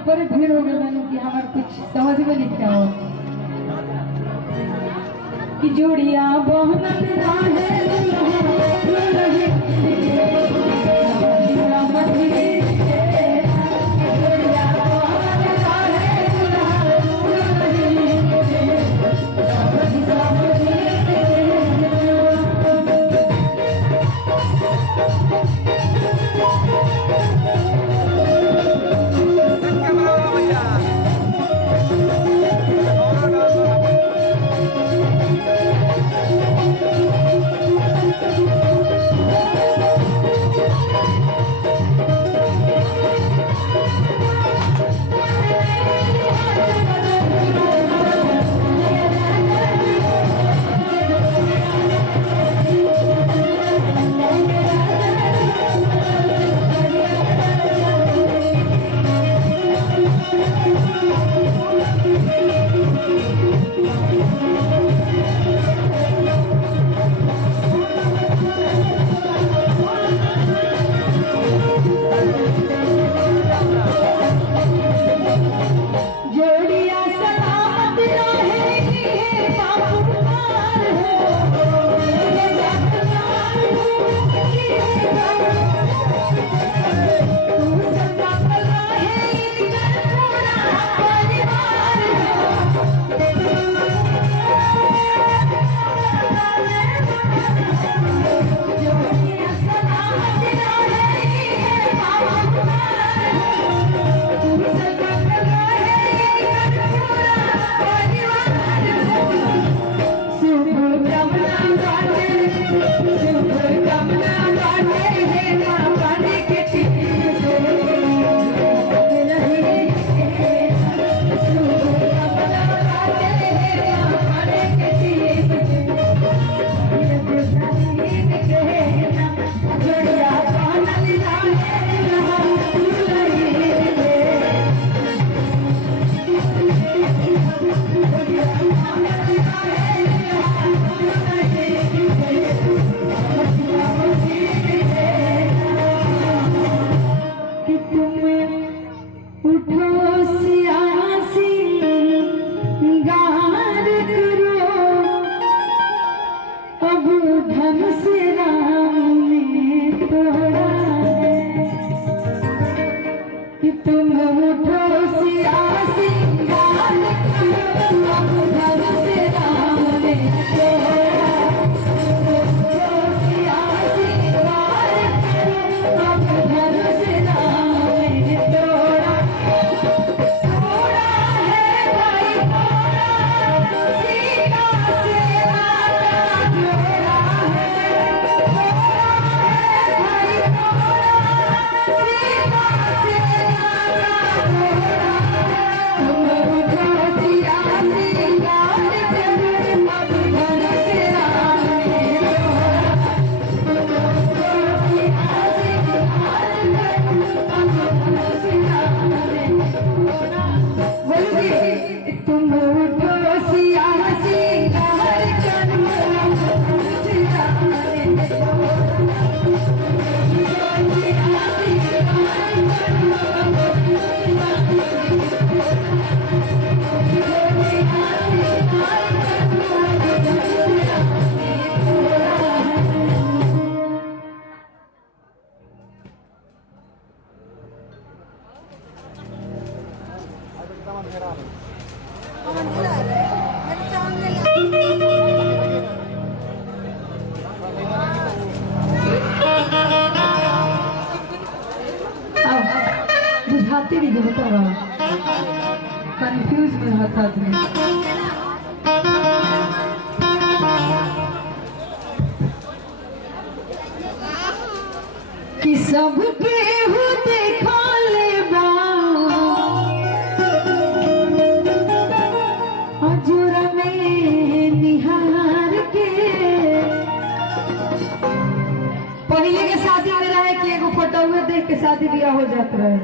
ऊपर भीड़ हो गई कि हमारे कुछ समझ में नहीं क्या हो कि जोड़िया बहन बुझाते नहीं बता रहा कंफ्यूज में होता आदमी कि सबके हो देखा ले हजूरा में निहार के पहले के शादी में रहे कि एगो फोटो देख के शादी ब्याह हो जाता रहे,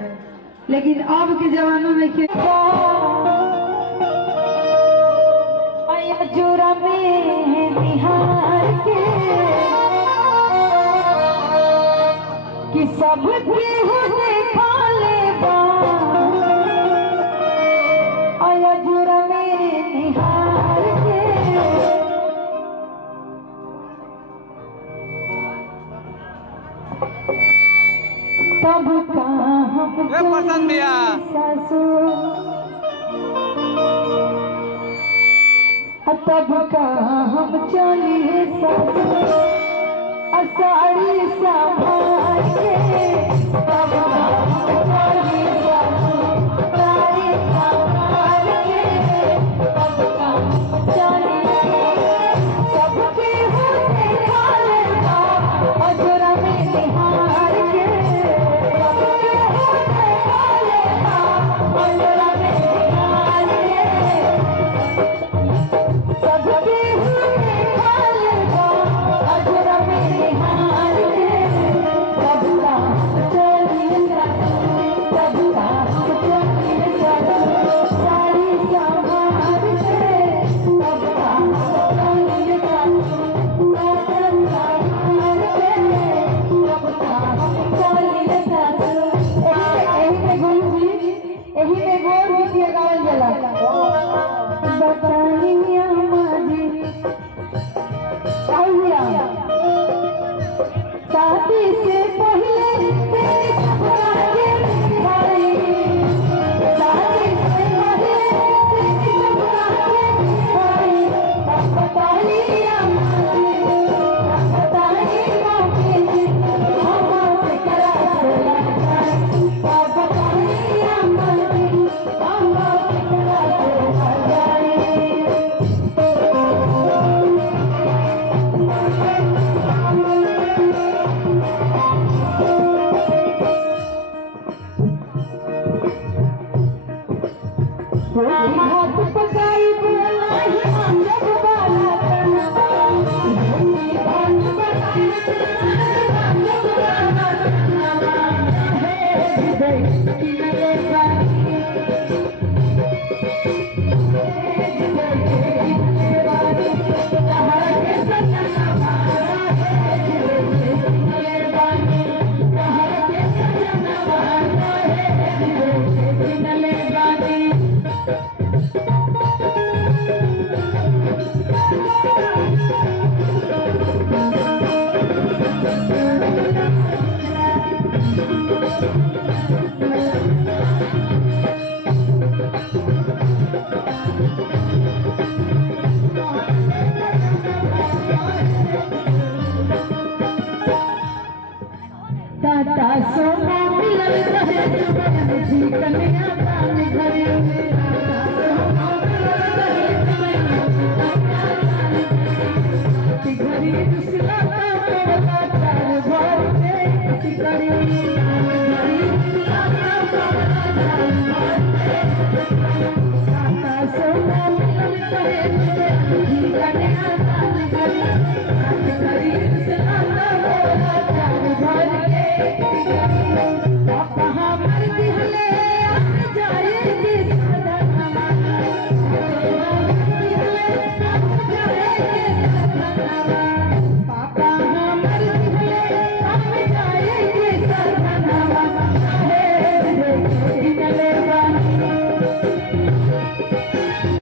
लेकिन अब के जमाना में के हजूरा में निहार के कि सब हो देखा ले तब का हम चलिए असाड़ी संभाल के तब का हम चलिए साड़ी संभाल के तब का चलिए सबके होते खाले का अजरा में निहार के सबके होते खाले का अजरा में निहार के सबके होते खाले का अजरा में निहार के तब का चलिए तब का चलिए साड़ी संभाल के तब का चलिए शादी से पहले तेरी सपना के भाई शादी से पहले तेरी सपना के भाई बताइए बताइए मौके हम से करा से बताइए हम से करा से हाथ पकाई बुलाई जब बाला करना हाथ पकाई जब बाला करना है किनले बानी कहाँ के सजना मारा है किनले बानी कहाँ के सजना मारा है किनले बानी टाटा सोना मिलल रहे जुबन जी कन्या दान घरे टाटा सोना मिलल रहे जुबन जी घरी दुसला का करता चार भर के सिकड़ी घरी दुसला का करता चार भर के टाटा सोना मिलल रहे जुबन जी कन्या दान घरे घरी दुसला का करता चार भर के कहाँ मर दिहले जाएगी सदा पापा